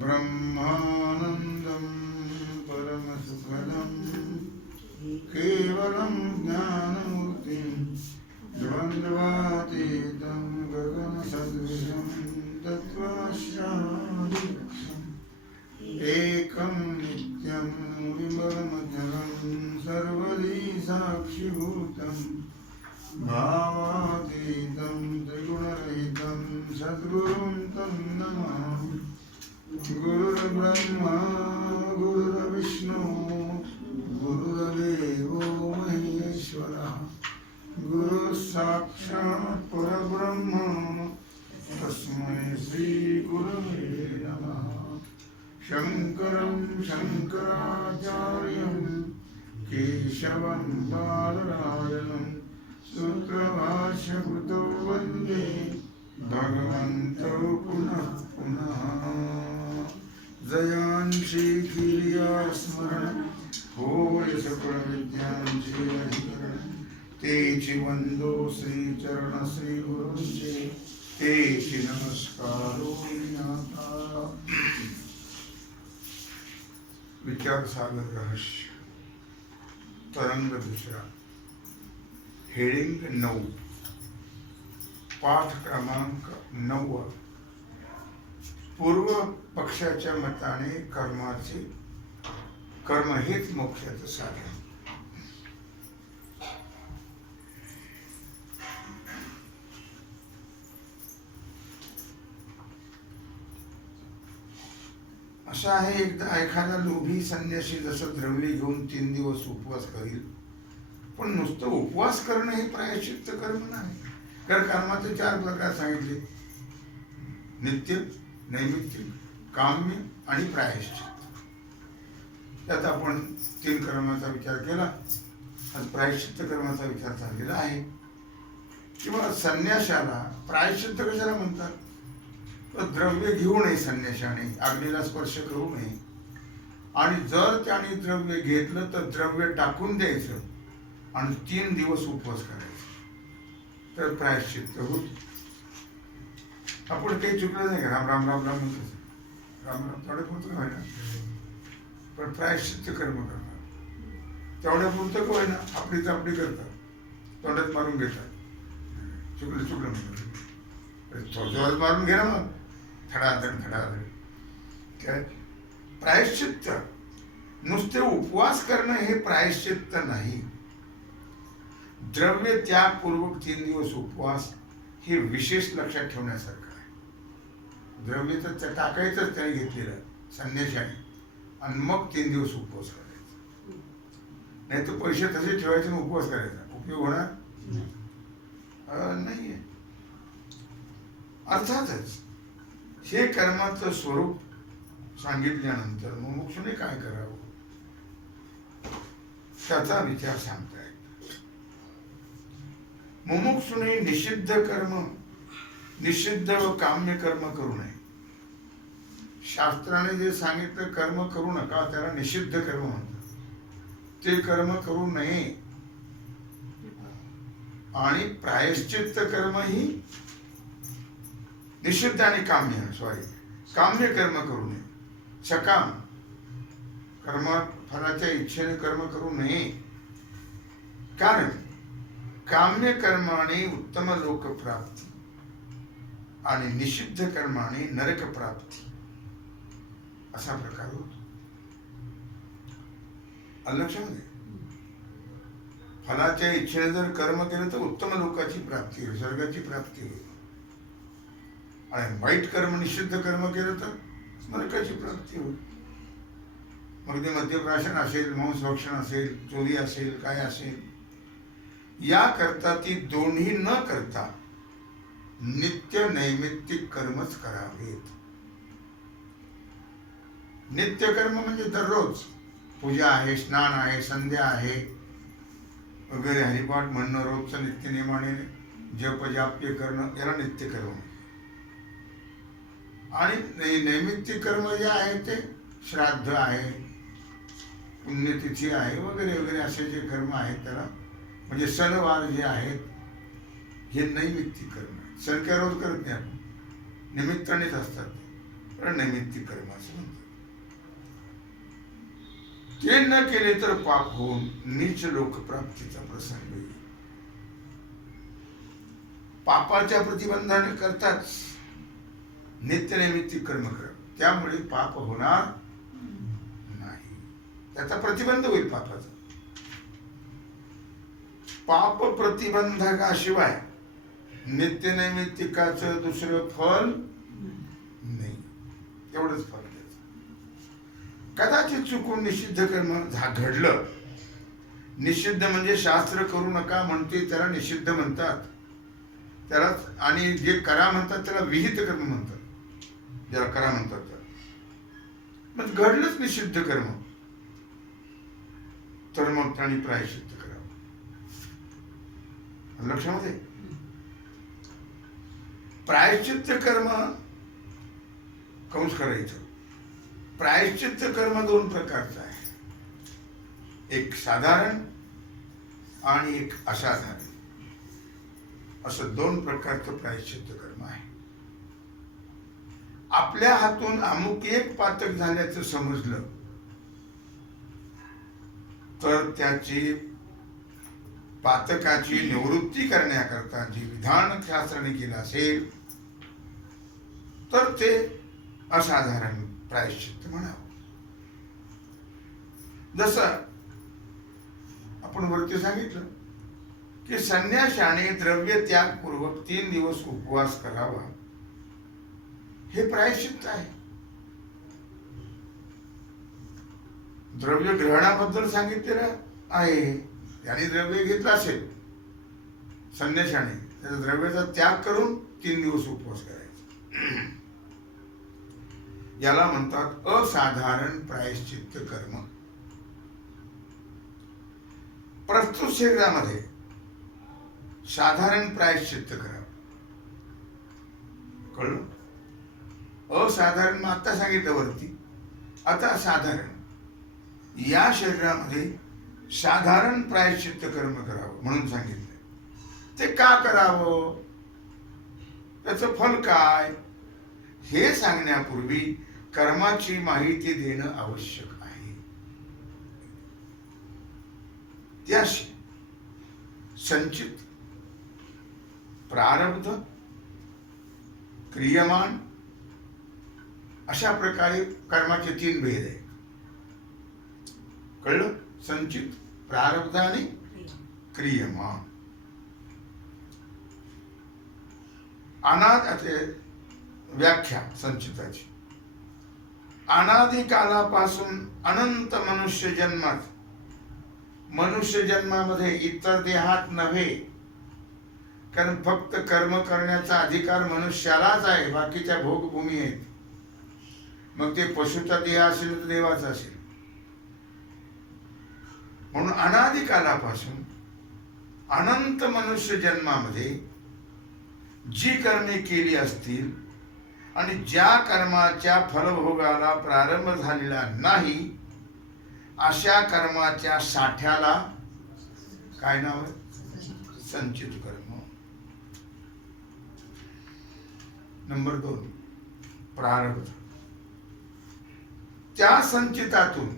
ब्रह्मानंदं परमसुखदं केवलं ज्ञानमूर्तिं द्वन्द्वातीतं गगनसदृशं तत्त्वमस्यादिलक्ष्यम् एकं नित्यं विमलमचलं सर्वदी साक्षिभूतं भावातीतं त्रिगुणरहितं सद्गुरुं तं नमामि। गुरुर्ब्रह्मा गुरुर्विष्णु गुरुर्देवो महेश्वरः गुरुः साक्षात् परब्रह्म तस्मै श्रीगुरवे नमः। शङ्करं शङ्कराचार्यं केशवं बादरायणं सूत्रभाष्यकृतौ वन्दे भगवन्तौ पुनः पुनः। जयांशी गिर्यास्मरण होय सकल विद्यांची अधिकरण तेची वंदो श्रीचरण श्री गुरुंचे तेची नमस्कारो विज्ञाता। विचार सागर रहस्य तरंग दुसरा हेडिंग 9 पाठ क्रमांक 9 पूर्व पक्षाच्या मताने कर्म हेच मोक्षाचं साधन। असं आहे एखादा लोभी संन्यासी जसं द्रव्य घेऊन 3 दिवस उपवास करील, पण नुसतं उपवास करणं हे प्रायश्चित्त कर्म नाही। कारण कर्माचे 4 प्रकार सांगितले, नित्य, नैमित्तिक, काम्य आणि प्रायश्चित्त। त्यात आपण 3 कर्माचा विचार केला, आज प्रायश्चित्त कर्माचा विचार चाललेला आहे। किंवा संन्याशाला प्रायश्चित्त कशाला म्हणतात? तर द्रव्य घेऊ नये संन्याशाने, अग्नीला स्पर्श करू नये, आणि जर त्याने द्रव्य घेतलं तर द्रव्य टाकून द्यायचं आणि 3 दिवस उपवास करायचा, तर प्रायश्चित्त होत। आपण काही चुकलं नाही का? राम राम राम राम म्हणतो, राम राम थोडं पुरतं का होईना, पण प्रायश्चित्त कर्म करणार तेवढ्या पुरतं का होईना, आपली तापडी करतात, तोंडात मारून घेतात, चुकलं चुकलं म्हणतात, थोडं मारून घे ना, मग थडाधड काय प्रायश्चित्त? नुसते उपवास करणं हे प्रायश्चित्त नाही। द्रव्य त्यागपूर्वक 3 दिवस उपवास हे विशेष लक्षात ठेवण्यासारखं आहे। द्रव्य तर टाकायचंच त्याने घेतलेलं संन्याशाने, आणि मग 3 दिवस उपवास करायचा, नाही तर पैसे तसे ठेवायचे आणि उपवास करायचा, उपयोग होणार नाहीये। अर्थातच हे कर्माचं स्वरूप सांगितल्यानंतर मुमुक्षुने काय करावं त्याचा विचार सांगताय। मुमुक्षुने निषिद्ध कर्म, निषिद्ध व काम्य कर्म करू नये। शास्त्राने जे सांगितलं कर्म करू नका त्याला निषिद्ध कर्म म्हणतात, ते कर्म करू नये। आणि प्रायश्चित्त कर्म ही निषिद्ध आणि काम्य कर्म करू नये। सकाम कर्म फलाच्या इच्छेने कर्म करू नये, कारण काम्य कर्माने उत्तम लोक प्राप्ती आणि निषिद्ध कर्माने नरक प्राप्ती असा प्रकार होतो। लक्षामध्ये फलाच्या इच्छेने जर कर्म केलं तर उत्तम लोकाची प्राप्ती होईल, स्वर्गाची प्राप्ती होईल, आणि वाईट कर्म निषिद्ध कर्म केलं तर नरकाची प्राप्ती होईल। मग ते मद्यप्राशन असेल, मांसभक्षण असेल, चोरी असेल, काय असेल, याकरता ती दोन्ही न करता नित्य नैमित्तिक कर्मच करावेत। नित्य कर्म म्हणजे दररोज पूजा आहे, स्नान आहे, संध्या आहे वगैरे, हरिपाठ म्हणणं, रोजचं नित्य नियमाने जप जाप्य करणं, याला नित्य कर्म। आणि नैमित्तिक कर्म जे आहे ते श्राद्ध आहे, पुण्यतिथी आहे वगैरे वगैरे असे जे कर्म आहेत त्याला, म्हणजे सणवार जे आहेत हे नैमित्तिक कर्म आहे। सण काय रोज करत नाही आपण, निमित्तानेच असतात। नैमित्तिक कर्म असं म्हणतात. ते न केले तर पाप होऊन नीच लोकप्राप्तीचा प्रसंग येईल. पापाच्या प्रतिबंधाने करताच नित्यनैमित्तिक कर्म कर, त्यामुळे पाप होणार नाही, त्याचा प्रतिबंध होईल पापाचा. पाप प्रतिबंधकाशिवाय नित्यनैमित्तिकाचं दुसरं फल नाही, एवढंच फल द्यायचं. कदाचित चुकून निषिद्ध कर्म घडलं, निषिद्ध म्हणजे शास्त्र करू नका म्हणते त्याला निषिद्ध म्हणतात, त्याला, आणि जे करा म्हणतात त्याला विहित कर्म म्हणतात, ज्याला करा म्हणतात त्याला. मग घडलंच निषिद्ध कर्म, तर मग त्यांनी प्रायश्चित्त करावं. लक्षामध्ये प्रायश्चित्त कर्म कंस करायचं. प्रायश्चित्त कर्म दोन प्रकारचं आहे, एक साधारण आणि एक असाधारण, असं दोन प्रकारचं प्रायश्चित्त कर्म आहे. आपल्या हातून अमुक एक पातक झाल्याचं समजलं तर त्याची पातकाची निवृत्ती करण्याकरता जे विधान शास्त्राने केलं असेल तर ते असाधारण प्रायश्चित्त म्हणावं. जसं आपण वरती सांगितलं की संन्याशाने द्रव्य त्यागपूर्वक 3 दिवस उपवास करावा, हे प्रायश्चित्त आहे. द्रव्य ग्रहणाबद्दल सांगितलेलं आहे. त्याने द्रव्य घेतलं असेल संन्याशाने, त्याच्या द्रव्याचा त्याग करून 3 दिवस उपवास करायचा, याला म्हणतात असाधारण प्रायश्चित्त कर्म. प्रस्तुत शरीरामध्ये साधारण प्रायश्चित्त करावं. कळलं? असाधारण मग आता सांगितलं वरती, आता साधारण. या शरीरामध्ये साधारण प्रायश्चित्त कर्म करावं म्हणून सांगितलं. ते का करावं, त्याचं फल काय, हे सांगण्यापूर्वी कर्माची माहिती देणं आवश्यक आहे. त्याशी संचित, प्रारब्ध, क्रियमान अशा प्रकारे कर्माचे 3 भेद आहेत. कळलं? संचित, प्रारब्ध आणि क्रियमान. अनादि व्याख्या संचिताची. अनादि कालापासून अनंत मनुष्य जन्मात, मनुष्य जन्मामध्ये इतर देहात नव्हे, कारण फक्त कर्म करण्याचा अधिकार मनुष्यालाच आहे, बाकीच्या भोगभूमी आहेत. मग ते पशुचा देह असेल तर देवाचा असेल. म्हणून अनादि कालापासून अनंत मनुष्य जन्मामध्ये जी कर्मे केली असतील आणि ज्या कर्माच्या फलभोगाला प्रारंभ झालेला नाही, अशा कर्माच्या साठ्याला काय नाव आहे? संचित कर्म. नंबर 2 प्रारब्ध. त्या संचितातून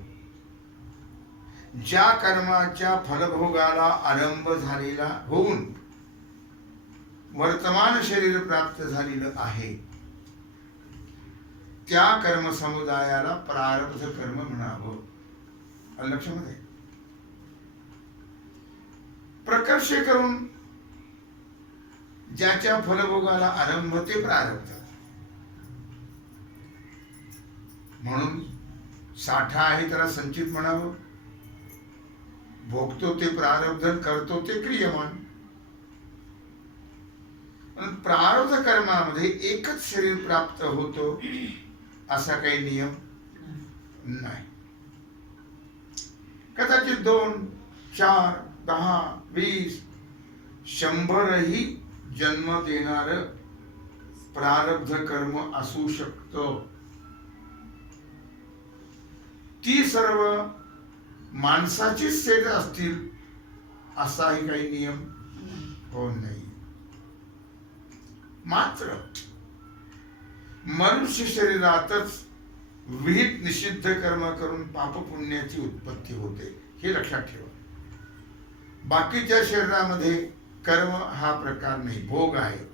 ज्या कर्माच्या फलभोगाला आरंभ झालेला होऊन वर्तमान शरीर प्राप्त झालेलं आहे, त्या कर्म समुदायाला प्रारब्ध कर्म म्हणावं. लक्षामध्ये प्रकर्ष करून ज्याच्या फलभोगाला आरंभ ते प्रारब्ध. म्हणून साठा आहे त्याला संचित म्हणावं, भोगतो ते प्रारब्ध, करतो ते क्रियमान. प्रारब्ध कर्मामध्ये एकच शरीर प्राप्त होतो असा काही नियम नाही. कदाचित 2, 4, 10, 20, 100 जन्म देणार प्रारब्ध कर्म असू शकतं. ती सर्व माणसाचीच सेट असतील असाही काही नियम हो नाही. मात्र मनुष्य शरीरातच विहित निषिद्ध कर्म करून पापपुण्याची उत्पत्ती होते, हे लक्षात ठेवा. बाकीच्या शरीरामध्ये कर्म हा प्रकार नाही, भोग आहेत.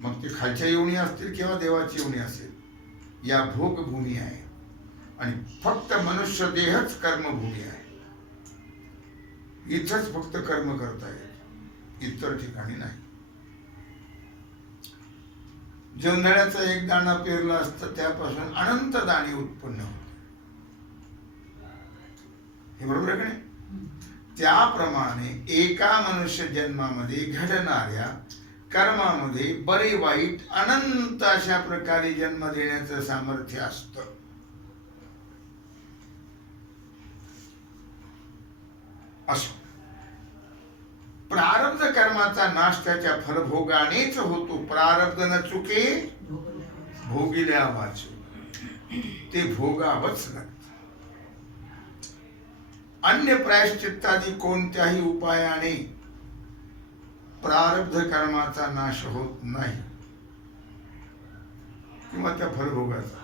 मग ते खालच्या योनी असतील किंवा देवाची योनी असेल, या भोगभूमी आहे. आणि फक्त मनुष्य देहच कर्मभूमी आहे. इथंच फक्त कर्म करता येत, इतर ठिकाणी नाही. जोंधळ्याचा एक दाणा पेरला असतं, त्यापासून अनंत दाणे उत्पन्न होते. हे बरोबर आहे की नाही? त्याप्रमाणे एका मनुष्य जन्मामध्ये घडणाऱ्या कर्मामध्ये बरे वाईट अनंत अशा प्रकारे जन्म देण्याचं सामर्थ्य असतं. असो, प्रारब्ध कर्माचा नाश त्याच्या फलभोगानेच होतो. प्रारब्ध न चुके भोगिल्या वाचू, ते भोगावंच लागतं. अन्य प्रायश्चित्तादी कोणत्याही उपायाने प्रारब्ध कर्माचा नाश होत नाही किंवा त्या फलभोगाचा.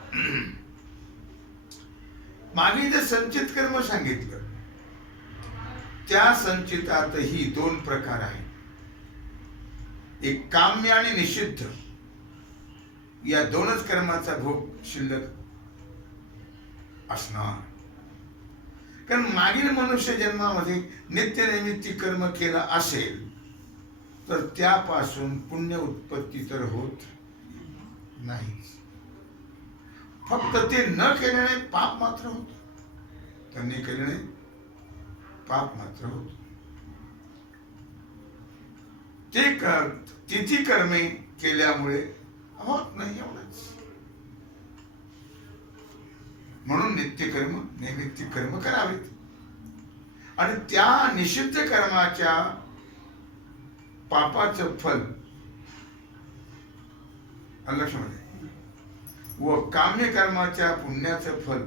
मागे जे संचित कर्म सांगितलं, त्या संचितातही दोन प्रकार आहेत. एक काम्य आणि निषिद्ध, या दोनच कर्माचा भोग शिल्लक असणार. कारण मागील मनुष्य जन्मामध्ये नित्यनैमित्तिक कर्म केला असेल तर त्यापासून पुण्य उत्पत्ती तर होत नाही. फक्त ते न केल्याने पाप मात्र होत, त्यांनी केल्याने पाप मात्र होत. ते तिथी कर्मे केल्यामुळे होत नाही, एवढंच. म्हणून नित्यकर्म नैमित्तिक कर्म करावेत. आणि त्या निषिद्ध कर्माच्या पापाचं फल लक्षामध्ये व काम्य कर्माच्या पुण्याचं फल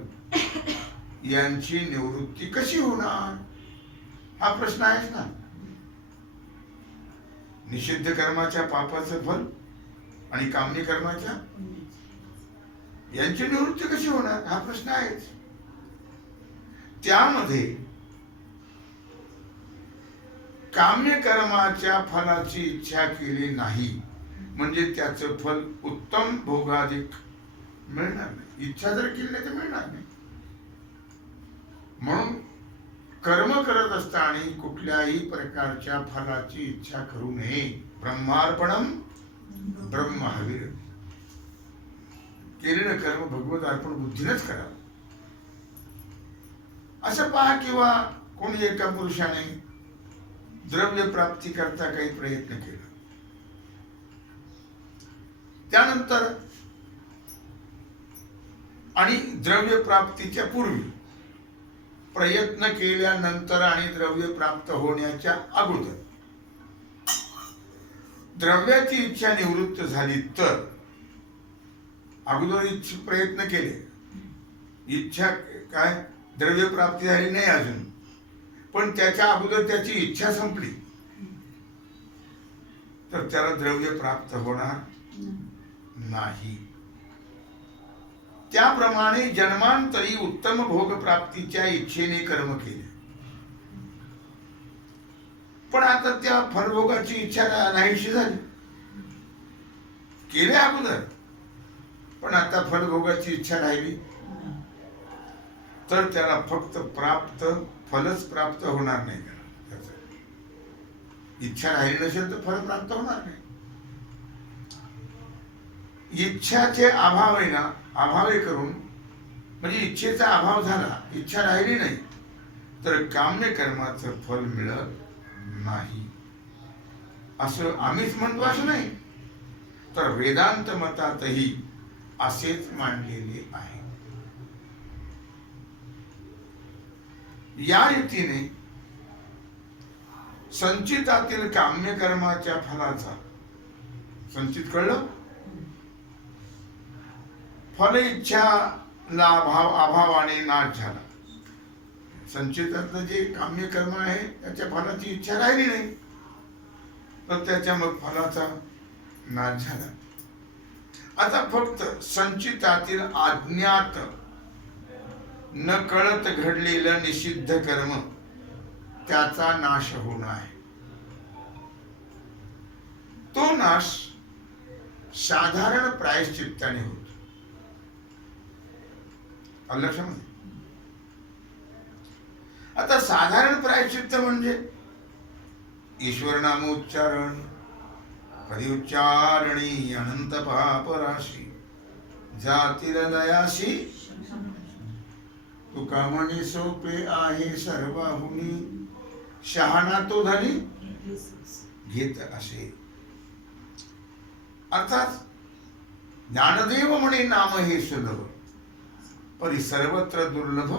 यांची निवृत्ती कशी होणार, हा प्रश्न आहेच ना. निषिद्ध कर्माच्या पापाचं फल आणि काम्य कर्माच्या यांची निवृत्ती कशी होणार, हा प्रश्न आहेच. त्यामध्ये काम्य कर्माच्या फलाची इच्छा केली नाही म्हणजे त्याचं फल उत्तम भोगाधिक मिळणार नाही. इच्छा जर केली नाही तर मिळणार नाही. म्हणून कर्म करत असताना कुठल्याही प्रकारच्या फलाची इच्छा करू नये. ब्रह्मार्पणम ब्रह्महविर, केलेलं कर्म भगवत अर्पण बुद्धीनेच करावं. असं पहा, किंवा कोणी एका पुरुषाने द्रव्य प्राप्ती करता काही प्रयत्न केला, त्यानंतर आणि द्रव्य प्राप्तीच्या पूर्वी, प्रयत्न केल्यानंतर आणि द्रव्य प्राप्त होण्याच्या अगोदर द्रव्याची इच्छा निवृत्त झाली तर, अगोदर प्रयत्न केले, इच्छा काय द्रव्य प्राप्ती झाली नाही अजून, पण त्याच्या अगोदर त्याची इच्छा संपली तर त्याला द्रव्य प्राप्त होणार नाही. त्याप्रमाणे जन्मांतरी उत्तम भोग प्राप्तीच्या इच्छेने कर्म केले, पण आता त्या फलभोगाची इच्छा नाहीशी झाली. केले अगोदर, पण आता फलभोगाची इच्छा राहिली तर त्याला फक्त फलच प्राप्त होणार नाही. इच्छा राहिली नसेल तर फल प्राप्त होणार नाही. इच्छाचे अभाव आहे ना, अभावे करून म्हणजे इच्छेचा अभाव झाला, इच्छा राहिली नाही तर काम्य कर्माचं फल मिळत नाही. असं आम्हीच म्हणतो असं नाही, तर वेदांत मतातही असेच मांडलेले आहे. या रीतीने संचितातील काम्य कर्माच्या फलाचा, संचित कळलं, फल इच्छाला अभावाने नाश झाला. संचितातलं जे काम्य कर्म आहे त्याच्या फलाची इच्छा राहिली नाही तर त्याच्या मग फलाचा नाश झाला. आता फक्त संचितातील अज्ञात न कळत घडलेलं निषिद्ध कर्म त्याचा नाश होणं आहे. तो नाश साधारण प्रायश्चित्ताने होतो. लक्षामध्ये आता साधारण प्रायश्चित्त म्हणजे ईश्वर नामोच्चारण, कधी उच्चारणी अनंत पाप राशी जातील दयाशी, तुका म्हणे सोपे आहे सर्वाहुनी, शहाणा तो धनी घेत असे. अर्थात ज्ञानदेव म्हणे नाम हे सुलभ, परी सर्वत्र दुर्लभ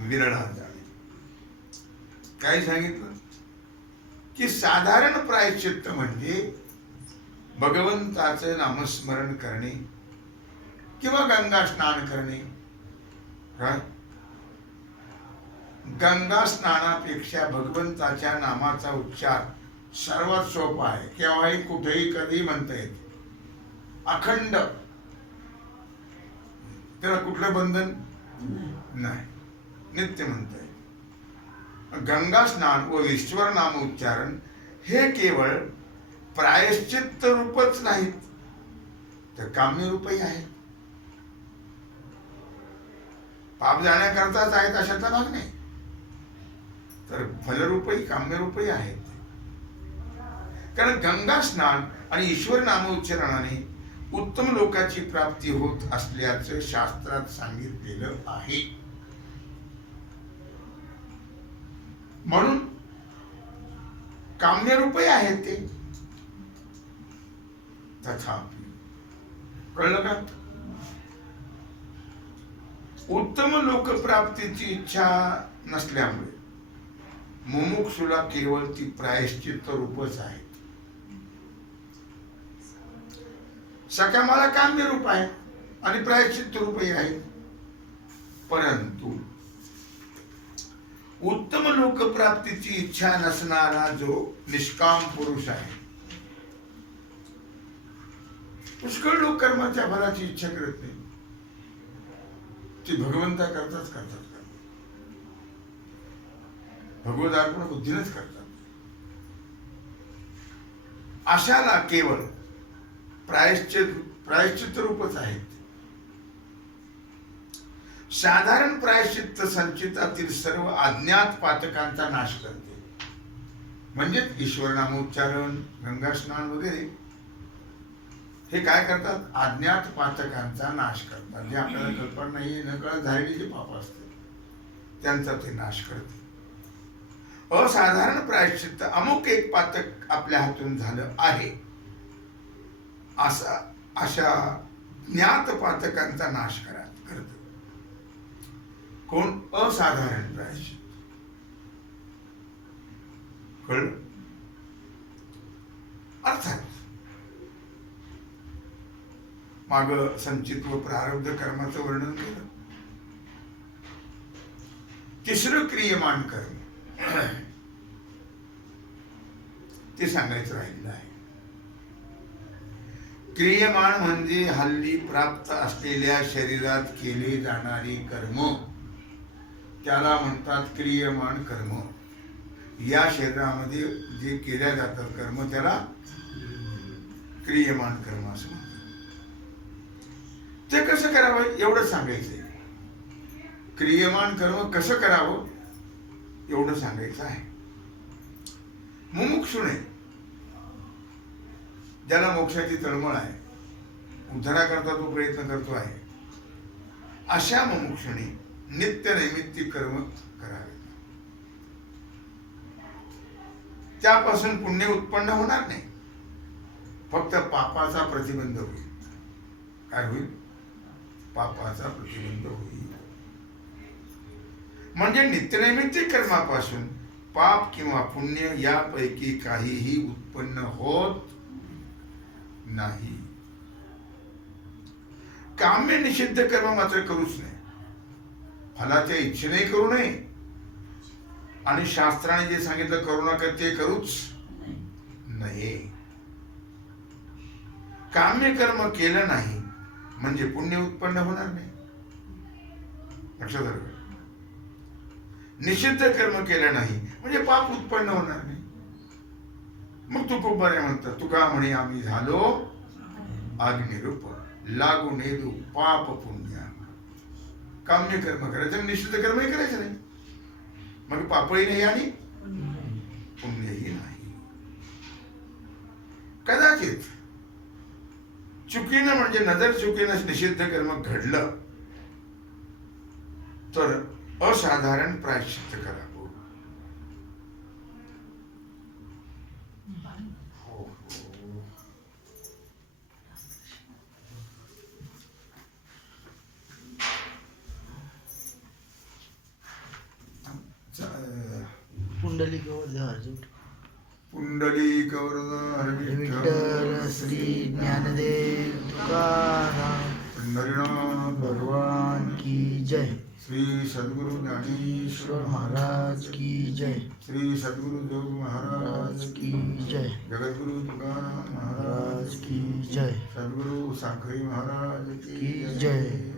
विरळा जाणे. काय सांगितलं की साधारण प्रायश्चित्त म्हणजे भगवंताचं नामस्मरण करणे किंवा गंगा स्नान करणे. गंगा स्नानापेक्षा भगवंताच्या नामाचा उच्चार सर्वात सोपा आहे. केव्हाही कुठेही कधीही म्हणता येते. अखंड, त्याला कुठलं बंधन नाही, नित्य म्हणता येईल. गंगा स्नान व ईश्वर नाम उच्चारण हे केवळ प्रायश्चित्त रूपच नाहीत, तर काम्य रूपही आहेत. पाप जाण्याकरताच आहेत अशातला भाग नाही, तर फलरूपही काम्यरूपही आहेत. कारण गंगा स्नान आणि ईश्वर नामोच्चारणाने उत्तम लोकाची प्राप्ती होत असल्याचं शास्त्रात सांगितलेलं आहे. म्हणून काम्यरूपही आहेत ते. तथापि कळलं का, उत्तम लोकप्राप्तीची इच्छा नसल्यामुळे मुमुक्षुला केवळ ती प्रायश्चित्त रूपच आहे. सकामाला काम्य रूप आहे आणि प्रायश्चित्त रूपही आहे. परंतु उत्तम लोकप्राप्तीची इच्छा नसणारा जो निष्काम पुरुष आहे, पुष्कळ लोक कर्माच्या फलाची इच्छा करत नाही, ती भगवंता करताच करतात, भगवत अर्पण बुद्धीनेच करतात. अशाला केवळ प्रायश्चित्त रूपच आहेत. साधारण प्रायश्चित्त संचितातील सर्व अज्ञात पातकांचा नाश करते. म्हणजे ईश्वर नामोच्चारण, गंगा स्नान वगैरे हे काय करतात, अज्ञात पातकांचा नाश करतात. जे आपल्याला कल्पना नाहीये, न कळत झालेली जे पाप असते त्यांचा ते नाश करते. असाधारण प्रायश्चित्त अमुक एक पातक आपल्या हातून झालं आहे अशा ज्ञात पातकांचा नाश करत. कोण? असाधारण प्रायश्चित्त. कळलं? अर्थात माग संचित व प्रारब्ध कर्माचं वर्णन केलं. तिसरं क्रियमान कर्म ते सांगायचं राहिलेलं आहे. क्रियमान म्हणजे हल्ली प्राप्त असलेल्या शरीरात केले जाणारी कर्म, त्याला म्हणतात क्रियमान कर्म. या शरीरामध्ये जे केल्या जातात कर्म त्याला क्रियमान कर्म असं म्हणतात. ते कसं करावं एवढं सांगायचंय. क्रियमान कर्म कसं करावं एवढं सांगायचं आहे. मुमुक्षुने, ज्याला मोक्षाची तळमळ आहे, उद्धाराकरता तो प्रयत्न करतो आहे, अशा मुमुक्षुने नित्य नैमित्तिक कर्म करावे. त्यापासून पुण्य उत्पन्न होणार नाही, फक्त पापाचा प्रतिबंध होईल. काय होईल? पापाचा प्रतिबंध होईल. म्हणजे नित्यनैमित्तिक कर्मापासून पाप किंवा पुण्य यापैकी काहीही उत्पन्न होत नाही. काम्य निषिद्ध कर्म मात्र करूच नाही, फलाच्या इच्छेने करू नये, आणि शास्त्राने जे सांगितलं करू नका ते करूच नये. काम्य कर्म केलं नाही म्हणजे पुण्य उत्पन्न होणार नाही. लक्षात आलं का? निषिद्ध कर्म केलं नाही म्हणजे पाप उत्पन्न होणार नाही. मग तुकोबारे म्हणतात, तुका म्हणे आम्ही झालो अग्निरूप, लागू नेदू पाप पुण्य. काम्य कर्म करायचं, निषिद्ध कर्मही करायचं नाही, मग पापही नाही आणि पुण्यही नाही. कदाचित चुकीनं म्हणजे नजर चुकीनं निषिद्ध कर्म घडलं तर असाधारण प्रायश्चित्त करावं. पुंडलिक अर्जुन पुंडलिक विठ्ठल श्री ज्ञानदेव तुकाराम पंढरीनाथ भगवान की जय. श्री सद्गुरु ज्ञानेश्वर महाराज की जय. श्री सद्गुरु जोग महाराज महाराज की जय. जगद्गुरु तुकाराम महाराज महाराज की जय. सद्गुरु साखरी महाराज की जय.